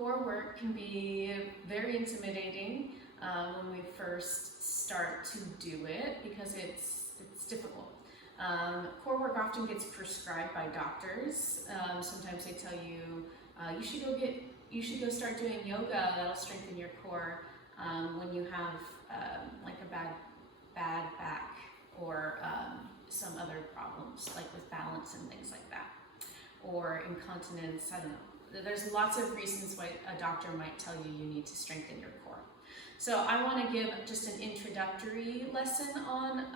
Core work can be very intimidating when we first start to do it because it's difficult. Core work often gets prescribed by doctors. Sometimes they tell you you should go start doing yoga. That'll strengthen your core when you have like a bad back or some other problems like with balance and things like that, or incontinence. I don't know. There's lots of reasons why a doctor might tell you you need to strengthen your core. So I want to give just an introductory lesson on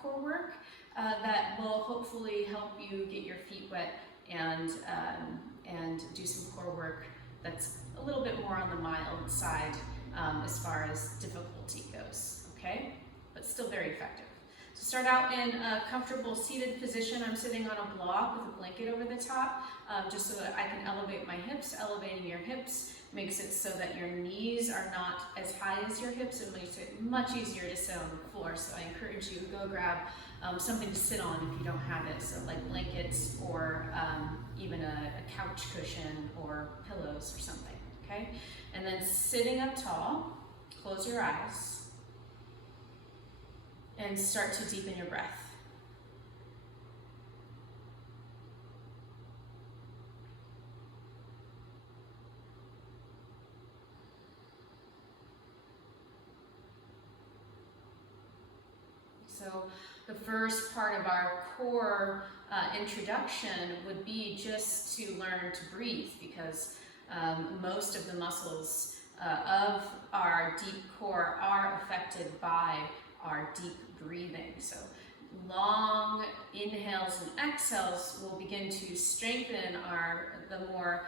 core work that will hopefully help you get your feet wet and do some core work that's a little bit more on the mild side as far as difficulty goes, okay? But still very effective. So start out in a comfortable seated position. I'm sitting on a block with a blanket over the top, just so that I can elevate my hips. Elevating your hips makes it so that your knees are not as high as your hips. It makes it much easier to sit on the floor. So I encourage you to go grab something to sit on if you don't have it. So like blankets or even a couch cushion or pillows or something, okay? And then sitting up tall, close your eyes and start to deepen your breath. So the first part of our core introduction would be just to learn to breathe, because most of the muscles of our deep core are affected by our deep breathing. So long inhales and exhales will begin to strengthen the more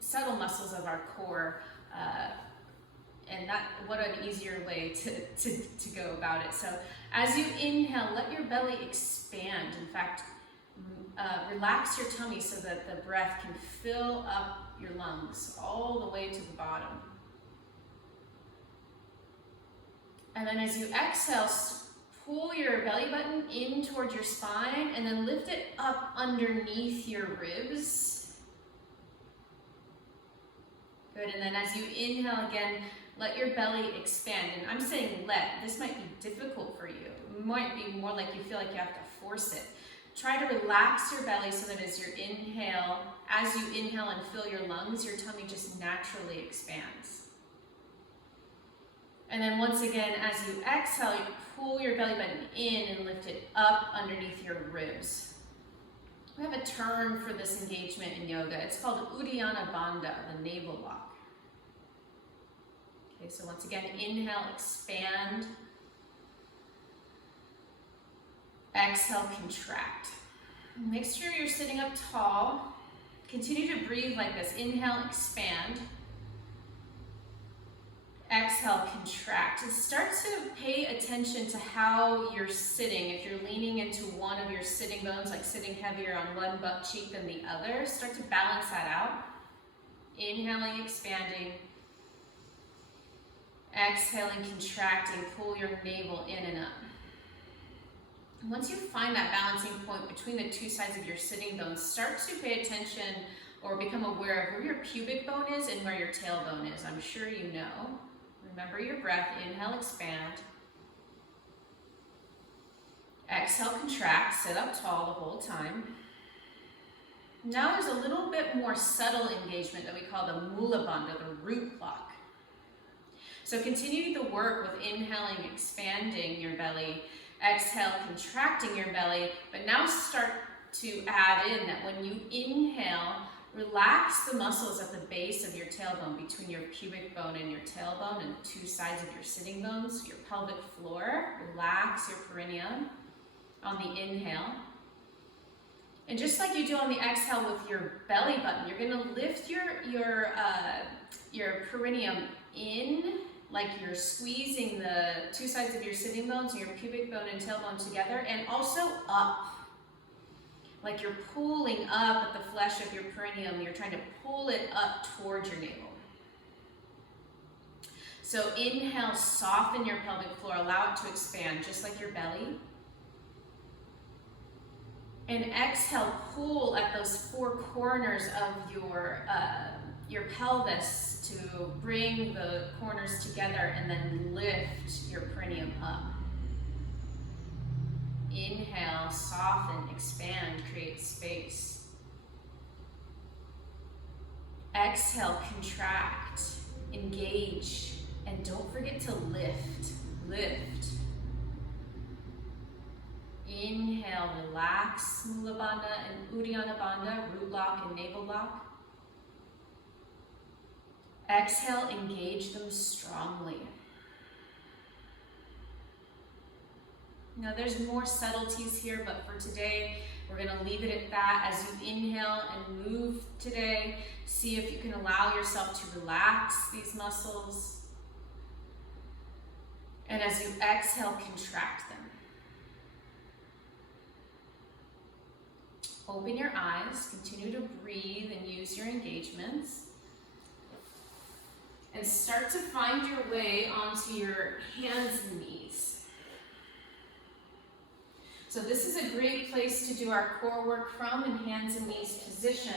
subtle muscles of our core, and what an easier way to go about it. So as you inhale, let your belly expand. In fact, relax your tummy so that the breath can fill up your lungs all the way to the bottom. And then as you exhale, pull your belly button in towards your spine and then lift it up underneath your ribs. Good, and then as you inhale again, let your belly expand. And I'm saying let. This might be difficult for you. It might be more like you feel like you have to force it. Try to relax your belly so that as you inhale and fill your lungs, your tummy just naturally expands. And then once again, as you exhale, you pull your belly button in and lift it up underneath your ribs. We have a term for this engagement in yoga. It's called Uddiyana Bandha, the navel lock. Okay, so once again, inhale, expand. Exhale, contract. Make sure you're sitting up tall. Continue to breathe like this. Inhale, expand. Exhale, contract. And start to pay attention to how you're sitting. If you're leaning into one of your sitting bones, like sitting heavier on one butt cheek than the other, start to balance that out. Inhaling, expanding. Exhaling, contracting. Pull your navel in and up. Once you find that balancing point between the two sides of your sitting bones, start to pay attention or become aware of where your pubic bone is and where your tailbone is. I'm sure you know. Remember your breath. Inhale, expand. Exhale, contract. Sit up tall the whole time. Now there's a little bit more subtle engagement that we call the Mula Bandha, the root lock. So continue to work with inhaling, expanding your belly. Exhale, contracting your belly. But now start to add in that when you inhale, relax the muscles at the base of your tailbone, between your pubic bone and your tailbone and the two sides of your sitting bones, your pelvic floor. Relax your perineum on the inhale. And just like you do on the exhale with your belly button, you're going to lift your perineum in, like you're squeezing the two sides of your sitting bones, your pubic bone and tailbone together, and also up. Like you're pulling up at the flesh of your perineum. You're trying to pull it up towards your navel. So inhale, soften your pelvic floor. Allow it to expand, just like your belly. And exhale, pull at those four corners of your pelvis to bring the corners together and then lift your perineum up. Inhale, soften, expand, create space. Exhale, contract, engage, and don't forget to lift, lift. Inhale, relax, Mula Bandha and Uddiyana Bandha, root lock and navel lock. Exhale, engage them strongly. Now there's more subtleties here, but for today, we're gonna leave it at that. As you inhale and move today, see if you can allow yourself to relax these muscles. And as you exhale, contract them. Open your eyes, continue to breathe and use your engagements. And start to find your way onto your hands and knees. So this is a great place to do our core work from, in hands and knees position.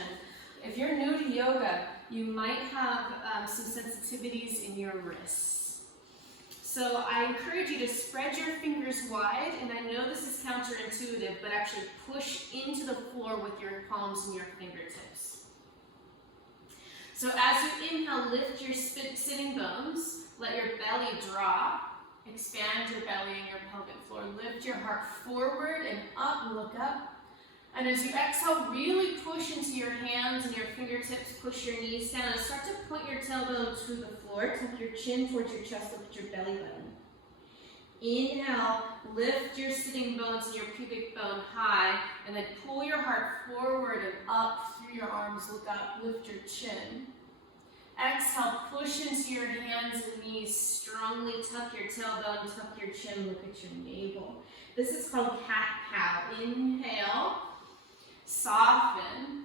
If you're new to yoga, you might have some sensitivities in your wrists. So I encourage you to spread your fingers wide, and I know this is counterintuitive, but actually push into the floor with your palms and your fingertips. So as you inhale, lift your sitting bones, let your belly drop. Expand your belly and your pelvic floor. Lift your heart forward and up, look up. And as you exhale, really push into your hands and your fingertips, push your knees down, and start to point your tailbone to the floor. Tuck your chin towards your chest, lift your belly button. Inhale, lift your sitting bones and your pubic bone high, and then pull your heart forward and up through your arms, look up, lift your chin. Exhale, push into your hands and knees strongly, tuck your tailbone, tuck your chin, look at your navel. This is called cat-cow. Inhale, soften.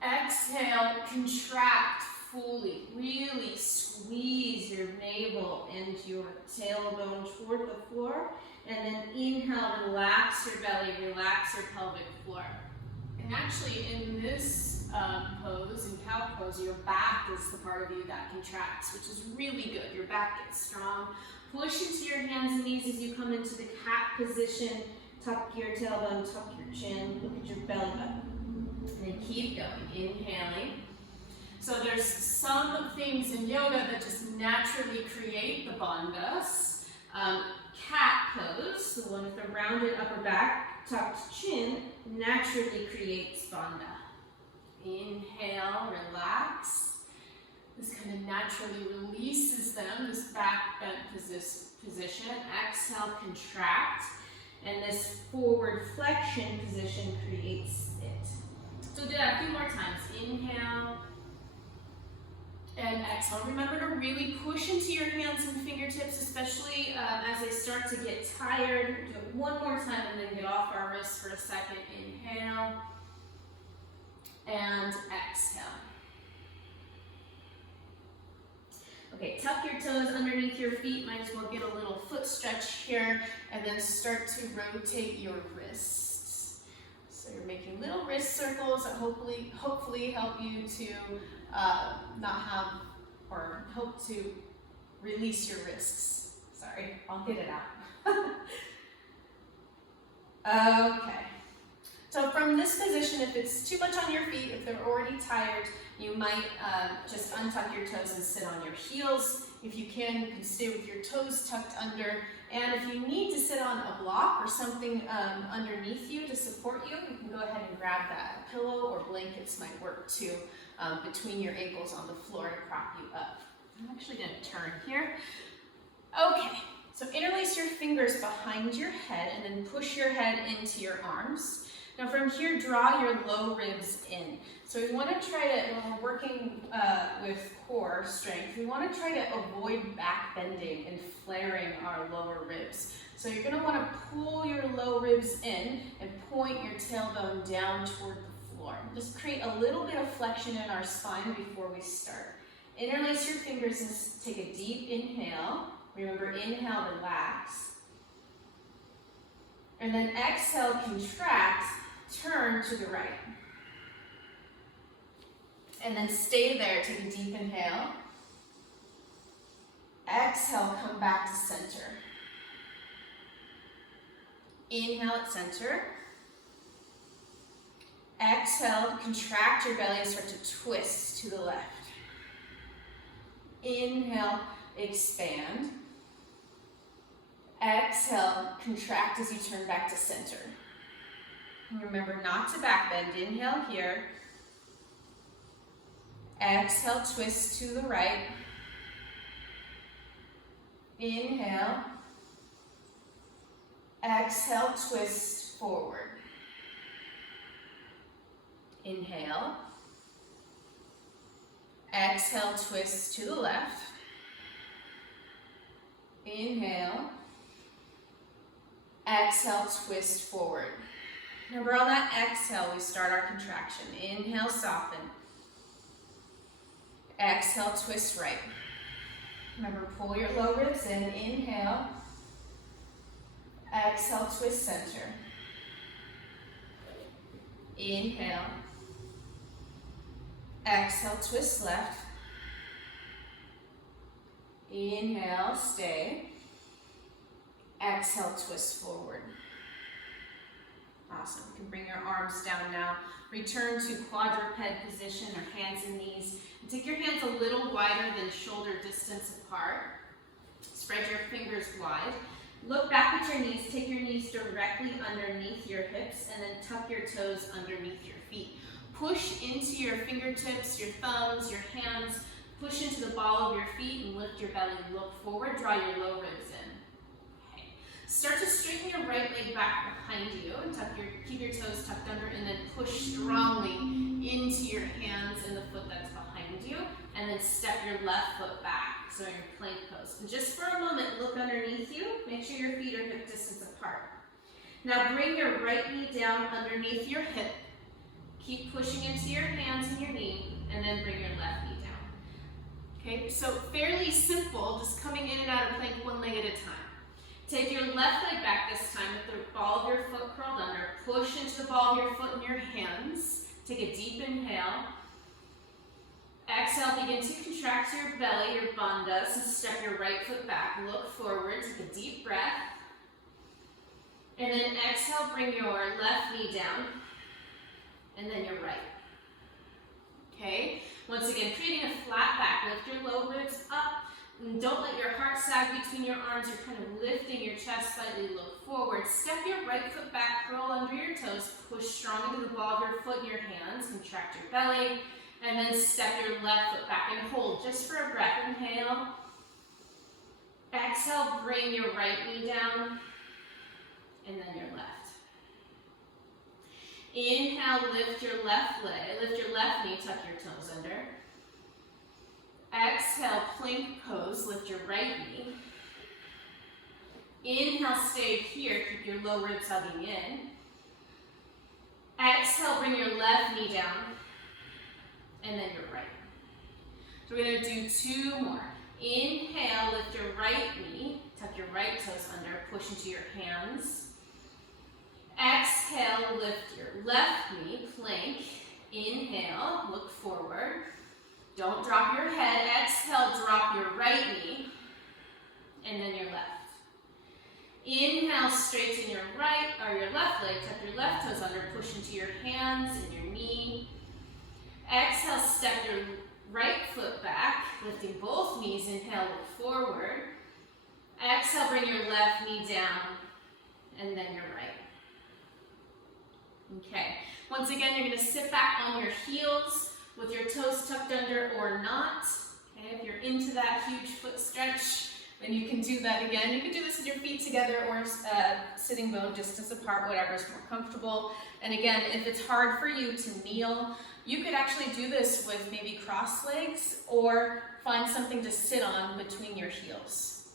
Exhale, contract fully. Really squeeze your navel and your tailbone toward the floor. And then inhale, relax your belly, relax your pelvic floor. And actually in this pose, in cow pose, your back is the part of you that contracts, which is really good. Your back gets strong. Push into your hands and knees as you come into the cat position. Tuck your tailbone, tuck your chin, look at your belly button. And then keep going, inhaling. So there's some things in yoga that just naturally create the bandhas. Cat pose, the one with the rounded upper back, tucked chin, naturally creates bandha. Inhale, relax. This kind of naturally releases them, this back bent position. Exhale, contract. And this forward flexion position creates it. So do that a few more times. Inhale and exhale. Remember to really push into your hands and fingertips, especially as they start to get tired. Do it one more time and then get off our wrists for a second. Inhale and exhale. Okay, tuck your toes underneath your feet. Might as well get a little foot stretch here, and then start to rotate your wrists. So you're making little wrist circles that hopefully help you to not have, or hope to release your wrists. Sorry, I'll get it out. Okay. So from this position, if it's too much on your feet, if they're already tired, you might just untuck your toes and sit on your heels. If you can stay with your toes tucked under. And if you need to sit on a block or something underneath you to support you, you can go ahead and grab that. A pillow or blankets might work too, between your ankles on the floor to prop you up. I'm actually going to turn here. Okay, so interlace your fingers behind your head and then push your head into your arms. Now from here, draw your low ribs in. So we want to try to, when we're working with core strength, we want to try to avoid back bending and flaring our lower ribs. So you're going to want to pull your low ribs in and point your tailbone down toward the floor. Just create a little bit of flexion in our spine before we start. Interlace your fingers and take a deep inhale. Remember, inhale, relax. And then exhale, contract, turn to the right. And then stay there, take a deep inhale. Exhale, come back to center. Inhale at center. Exhale, contract your belly and start to twist to the left. Inhale, expand. Exhale, contract as you turn back to center. And remember not to back bend. Inhale here. Exhale, twist to the right. Inhale. Exhale, twist forward. Inhale. Exhale, twist to the left. Inhale. Exhale, twist forward. Remember on that exhale, we start our contraction. Inhale, soften. Exhale, twist right. Remember, pull your low ribs in. Inhale. Exhale, twist center. Inhale. Exhale, twist left. Inhale, stay. Exhale, twist forward. Awesome. You can bring your arms down now. Return to quadruped position, or hands and knees. And take your hands a little wider than shoulder distance apart. Spread your fingers wide. Look back at your knees. Take your knees directly underneath your hips and then tuck your toes underneath your feet. Push into your fingertips, your thumbs, your hands. Push into the ball of your feet and lift your belly. Look forward. Draw your low ribs in. Okay. Start to straighten your right leg back behind you and keep your toes tucked under, and then push strongly into your hands and the foot that's behind you, and then step your left foot back, so in your plank pose. And just for a moment, look underneath you. Make sure your feet are hip distance apart. Now bring your right knee down underneath your hip. Keep pushing into your hands and your knee, and then bring your left knee down. Okay, so fairly simple, just coming in and out of plank one leg at a time. Take your left leg back this time with the ball of your foot curled under. Push into the ball of your foot in your hands. Take a deep inhale. Exhale, begin to contract your belly, your bandhas, and step your right foot back. Look forward, take a deep breath. And then exhale, bring your left knee down, and then your right. Okay, once again, creating a flat back. Lift your low ribs up. And don't let your heart sag between your arms. You're kind of lifting your chest slightly. Look forward. Step your right foot back, curl under your toes. Push strong into the ball of your foot in your hands. Contract your belly. And then step your left foot back and hold just for a breath. Inhale. Exhale, bring your right knee down. And then your left. Inhale, lift your left leg. Lift your left knee, tuck your toes under. Exhale, plank pose, lift your right knee. Inhale, stay here, keep your low ribs hugging in. Exhale, bring your left knee down, and then your right. So we're going to do two more. Inhale, lift your right knee, tuck your right toes under, push into your hands. Exhale, lift your left knee, plank. Inhale, look forward. Don't drop your head. Exhale, drop your right knee, and then your left. Inhale, straighten your right or your left leg, tuck your left toes under, push into your hands and your knee. Exhale, step your right foot back, lifting both knees. Inhale, look forward. Exhale, bring your left knee down, and then your right. Okay, once again, you're going to sit back on your heels with your toes tucked under or not. Okay, if you're into that huge foot stretch, then you can do that again. You can do this with your feet together or sitting bone distance apart, whatever is more comfortable. And again, if it's hard for you to kneel, you could actually do this with maybe cross legs or find something to sit on between your heels.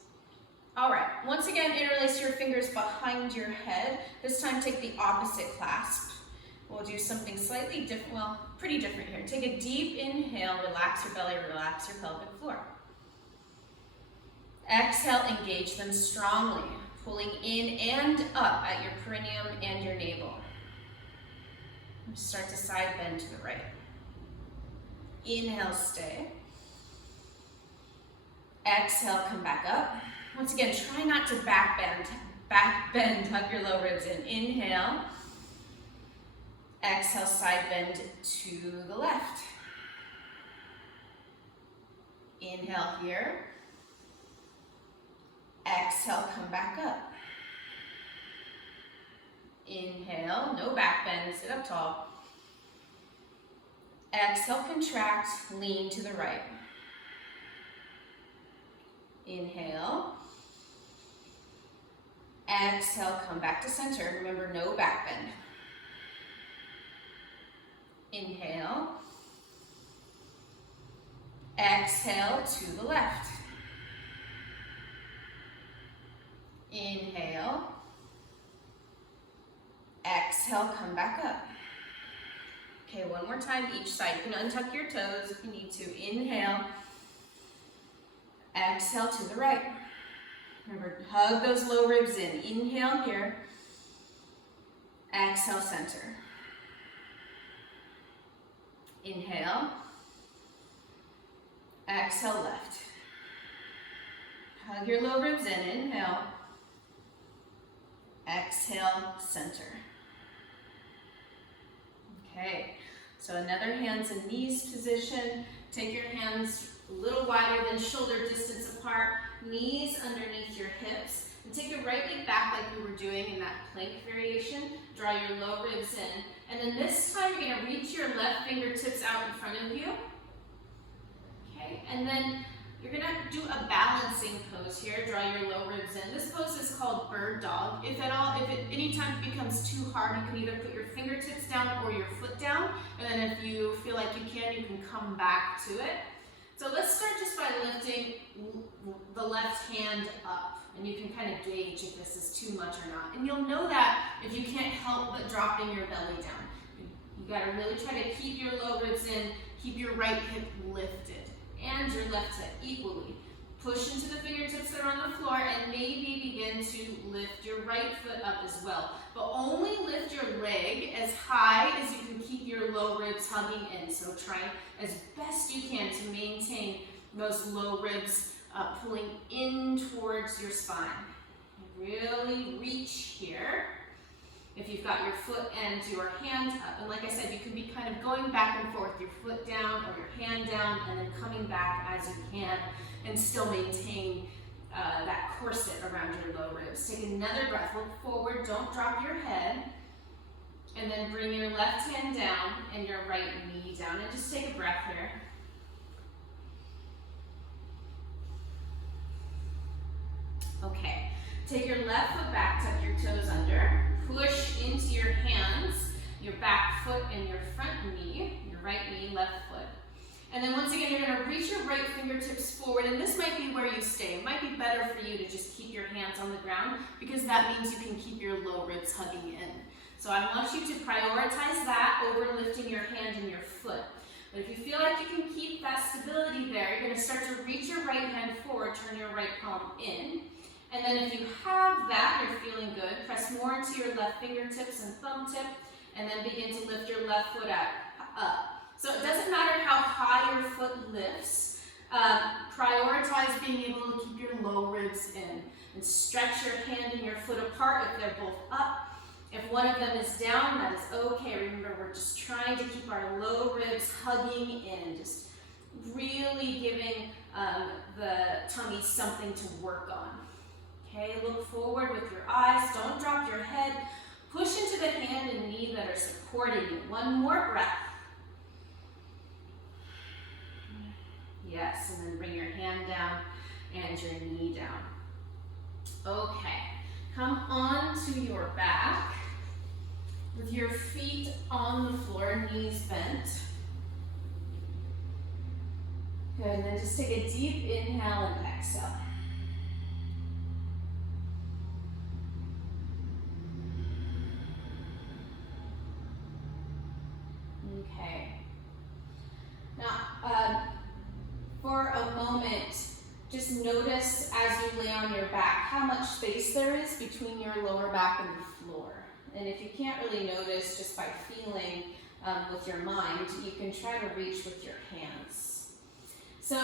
All right, once again, interlace your fingers behind your head. This time take the opposite clasp. We'll do something slightly different, well, pretty different here. Take a deep inhale, relax your belly, relax your pelvic floor. Exhale, engage them strongly, pulling in and up at your perineum and your navel. Start to side bend to the right. Inhale, stay. Exhale, come back up. Once again, try not to back bend, tuck your low ribs in. Inhale. Exhale, side bend to the left. Inhale here. Exhale, come back up. Inhale, no back bend, sit up tall. Exhale, contract, lean to the right. Inhale. Exhale, come back to center. Remember, no back bend. Inhale. Exhale to the left. Inhale. Exhale, come back up. Okay, one more time each side. You can untuck your toes if you need to. Inhale. Exhale to the right. Remember, hug those low ribs in. Inhale here. Exhale, center. Inhale. Exhale, left. Hug your low ribs in. Inhale. Exhale, center. Okay, so another hands and knees position. Take your hands a little wider than shoulder distance apart. Knees underneath your hips. And take your right leg back like we were doing in that plank variation. Draw your low ribs in. And then this time you're going to reach your left fingertips out in front of you. Okay, and then you're going to do a balancing pose here. Draw your low ribs in. This pose is called bird dog. Anytime it becomes too hard, you can either put your fingertips down or your foot down. And then if you feel like you can come back to it. So let's start just by lifting the left hand up. And you can kind of gauge if this is too much or not. And you'll know that if you can't help but dropping your belly down. You got to really try to keep your low ribs in, keep your right hip lifted. And your left hip equally. Push into the fingertips that are on the floor and maybe begin to lift your right foot up as well. But only lift your leg as high as you can keep your low ribs hugging in. So try as best you can to maintain those low ribs pulling in towards your spine. Really reach here. If you've got your foot and your hand up, and like I said, you can be kind of going back and forth, your foot down or your hand down, and then coming back as you can, and still maintain that corset around your low ribs. Take another breath, look forward, don't drop your head, and then bring your left hand down and your right knee down, and just take a breath here. Okay, take your left foot back, tuck your toes under. Push into your hands, your back foot and your front knee, your right knee, left foot. And then once again, you're going to reach your right fingertips forward, and this might be where you stay. It might be better for you to just keep your hands on the ground because that means you can keep your low ribs hugging in. So I want you to prioritize that over lifting your hand and your foot. But if you feel like you can keep that stability there, you're going to start to reach your right hand forward, turn your right palm in. And then if you have that, you're feeling good, press more into your left fingertips and thumb tip, and then begin to lift your left foot up. So it doesn't matter how high your foot lifts, prioritize being able to keep your low ribs in. And stretch your hand and your foot apart if they're both up. If one of them is down, that is okay. Remember, we're just trying to keep our low ribs hugging in, just really giving the tummy something to work on. Okay, look forward with your eyes, don't drop your head. Push into the hand and knee that are supporting you. One more breath. Yes, and then bring your hand down and your knee down. Okay, come onto your back with your feet on the floor, knees bent. Good, and then just take a deep inhale and exhale. Okay. Now, for a moment, just notice as you lay on your back how much space there is between your lower back and the floor. And if you can't really notice just by feeling, with your mind, you can try to reach with your hands. So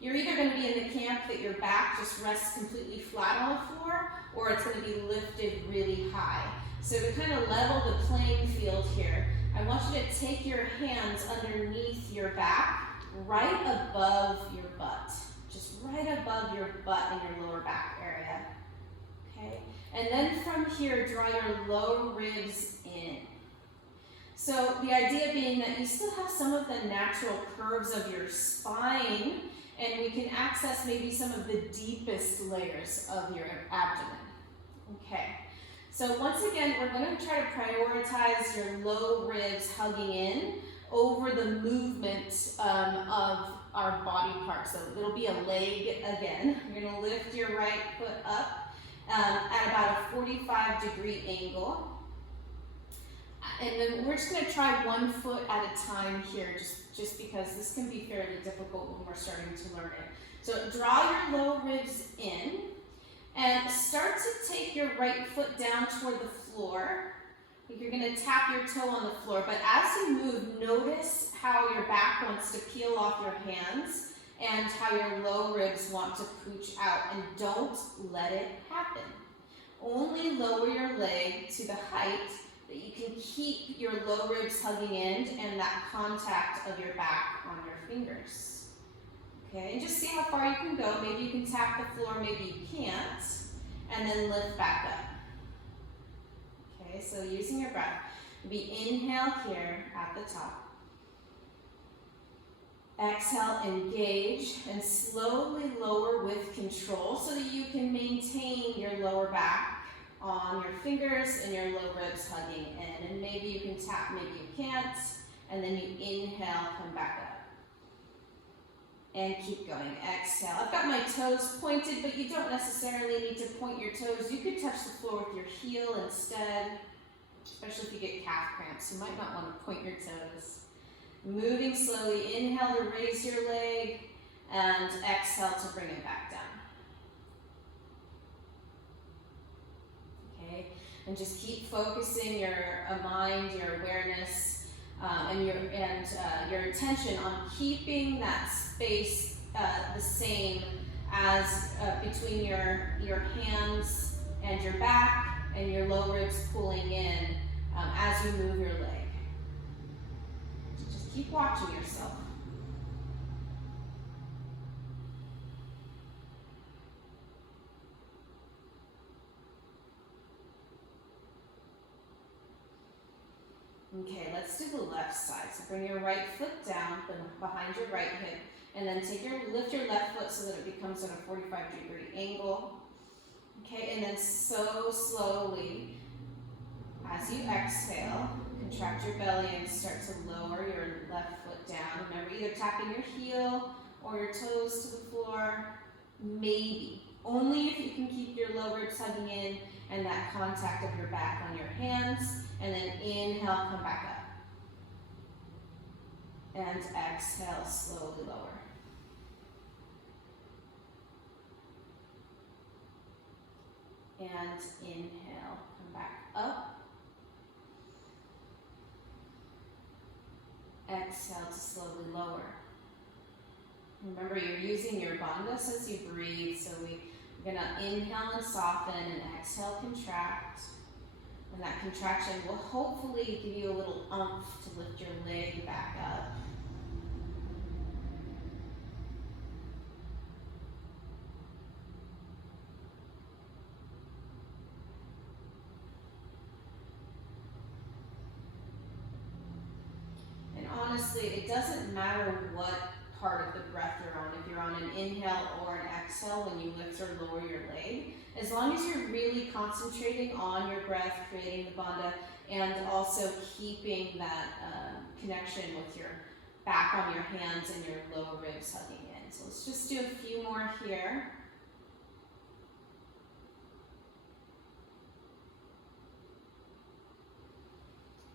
you're either going to be in the camp that your back just rests completely flat on the floor, or it's going to be lifted really high. So to kind of level the playing field here, I want you to take your hands underneath your back, right above your butt. Just right above your butt and your lower back area. Okay? And then from here, draw your low ribs in. So the idea being that you still have some of the natural curves of your spine, and we can access maybe some of the deepest layers of your abdomen. Okay, so once again, we're going to try to prioritize your low ribs hugging in over the movement of our body parts. So it'll be a leg again. You're going to lift your right foot up at about a 45-degree angle. And then we're just going to try one foot at a time here, just because this can be fairly difficult when we're starting to learn it. So draw your low ribs in and start to take your right foot down toward the floor. You're going to tap your toe on the floor, but as you move, notice how your back wants to peel off your hands and how your low ribs want to pooch out, and don't let it happen. Only lower your leg to the height that you can keep your low ribs hugging in and that contact of your back on your fingers. Okay, and just see how far you can go. Maybe you can tap the floor, maybe you can't, and then lift back up. Okay, so using your breath, maybe inhale here at the top. Exhale, engage, and slowly lower with control so that you can maintain your lower back on your fingers and your low ribs hugging in. And maybe you can tap, maybe you can't, and then you inhale, come back up. And keep going. Exhale. I've got my toes pointed, but you don't necessarily need to point your toes. You could touch the floor with your heel instead, especially if you get calf cramps. You might not want to point your toes. Moving slowly, inhale to raise your leg, and exhale to bring it back down. Okay, and just keep focusing your mind, your awareness, and your attention on keeping that space the same as between your hands and your back, and your low ribs pulling in as you move your leg. Just keep watching yourself. Okay, let's do the left side. So bring your right foot down behind your right hip, and then lift your left foot so that it becomes at a 45-degree angle. Okay, and then so slowly, as you exhale, contract your belly and start to lower your left foot down. Remember, either tapping your heel or your toes to the floor. Maybe. Only if you can keep your low ribs hugging in and that contact of your back on your hands. And then inhale, come back up. And exhale, slowly lower. And inhale, come back up. Exhale to slowly lower. Remember, you're using your bandhas as you breathe, so we're going to inhale and soften and exhale, contract. And that contraction will hopefully give you a little oomph to lift your leg back up. And honestly, it doesn't matter what part of the breath you're on, if you're on an inhale or an exhale when you lift or lower your leg, as long as you're really concentrating on your breath, creating the bandha, and also keeping that connection with your back on your hands and your low ribs hugging in. So let's just do a few more here.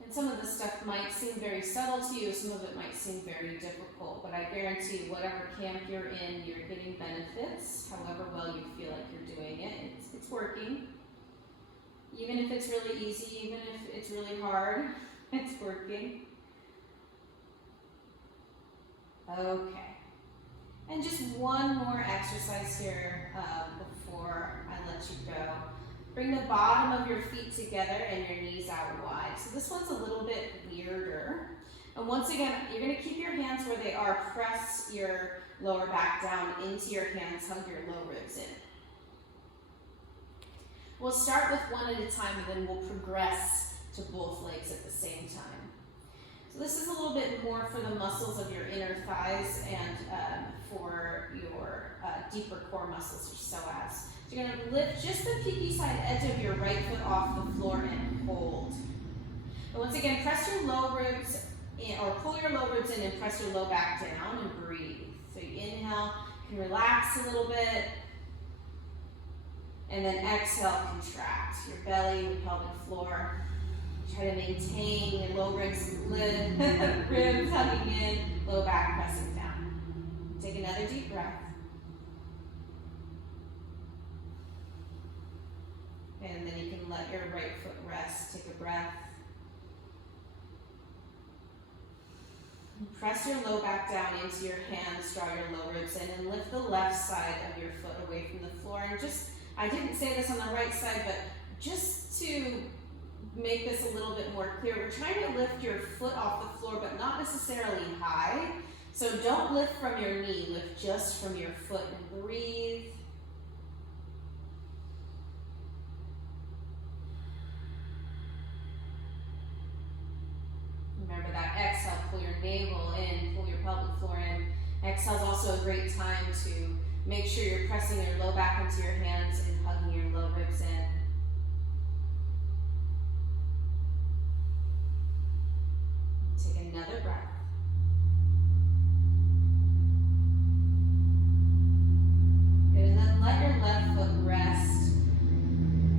And some of this stuff might seem very subtle to you, some of it might seem very difficult, but I guarantee whatever camp you're in, you're getting benefits, however well you feel like you're doing it. It's working. Even if it's really easy, even if it's really hard, it's working. Okay. And just one more exercise here before I let you go. Bring the bottom of your feet together and your knees out wide. So this one's a little bit weirder. And once again, you're going to keep your hands where they are. Press your lower back down into your hands. Hug your low ribs in. We'll start with one at a time, and then we'll progress to both legs at the same time. So this is a little bit more for the muscles of your inner thighs and for your deeper core muscles, your psoas. So you're going to lift just the peaky side edge of your right foot off the floor and hold. And once again, press your low ribs in, or pull your low ribs in and press your low back down and breathe. So you inhale, you can relax a little bit. And then exhale, contract your belly, your pelvic floor. Try to maintain your low ribs, ribs hugging in, low back pressing down. Take another deep breath. And then you can let your right foot rest. Take a breath. Press your low back down into your hands, draw your low ribs in, and lift the left side of your foot away from the floor. And just, I didn't say this on the right side, but just to make this a little bit more clear, we're trying to lift your foot off the floor, but not necessarily high. So don't lift from your knee, lift just from your foot and breathe. Remember that exhale, pull your navel in, pull your pelvic floor in. Exhale is also a great time to make sure you're pressing your low back into your hands and hugging your low ribs in. Take another breath. Good, and then let your left foot rest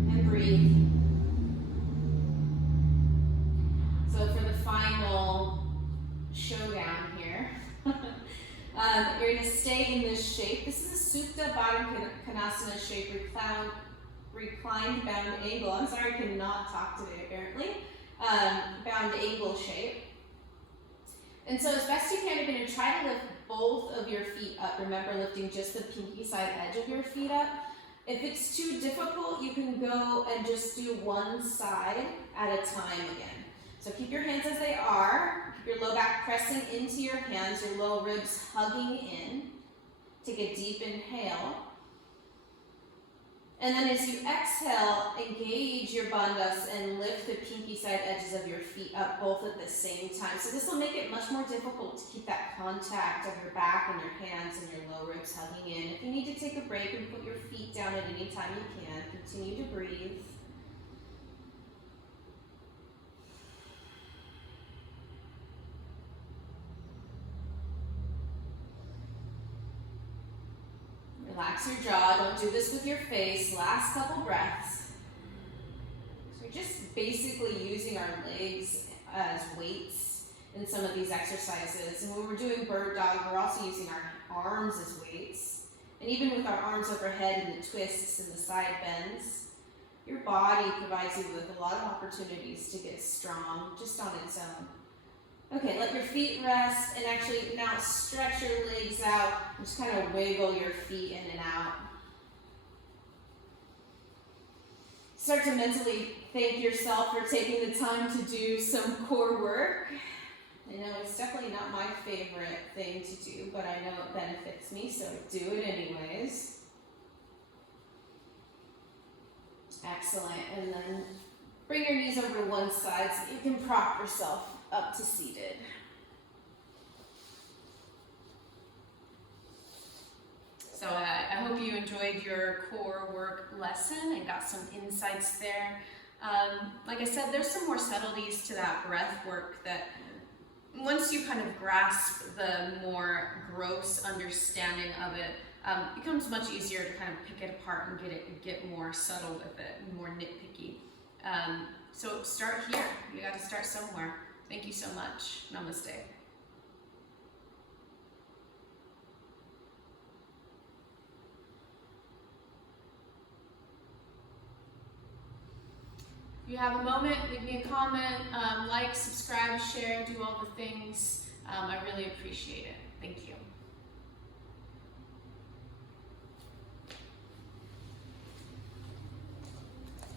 and breathe. So for the final showdown here, you're going to stay in this shape. This is a Supta Baddha Konasana shape, reclined bound angle. I'm sorry, I cannot talk today apparently. Bound angle shape. And so as best you can, you're going to try to lift both of your feet up. Remember, lifting just the pinky side edge of your feet up. If it's too difficult, you can go and just do one side at a time again. So keep your hands as they are. Keep your low back pressing into your hands, your low ribs hugging in. Take a deep inhale. And then as you exhale, engage your bandhas and lift the pinky side edges of your feet up both at the same time. So this will make it much more difficult to keep that contact of your back and your hands and your low ribs hugging in. If you need to take a break and put your feet down at any time you can, continue to breathe. Relax your jaw, don't do this with your face. Last couple breaths. So we're just basically using our legs as weights in some of these exercises. And when we're doing bird dog, we're also using our arms as weights. And even with our arms overhead and the twists and the side bends, your body provides you with a lot of opportunities to get strong just on its own. Okay, let your feet rest, and actually now stretch your legs out and just kind of wiggle your feet in and out. Start to mentally thank yourself for taking the time to do some core work. I know it's definitely not my favorite thing to do, but I know it benefits me, so do it anyways. Excellent, and then bring your knees over to one side so you can prop yourself up to seated. So I hope you enjoyed your core work lesson and got some insights there. Like I said, there's some more subtleties to that breath work that once you kind of grasp the more gross understanding of it, becomes much easier to kind of pick it apart and get more subtle with it, more nitpicky. So start here. You got to start somewhere. Thank you so much. Namaste. you have a moment, leave me a comment, like, subscribe, share, do all the things. I really appreciate it. Thank you.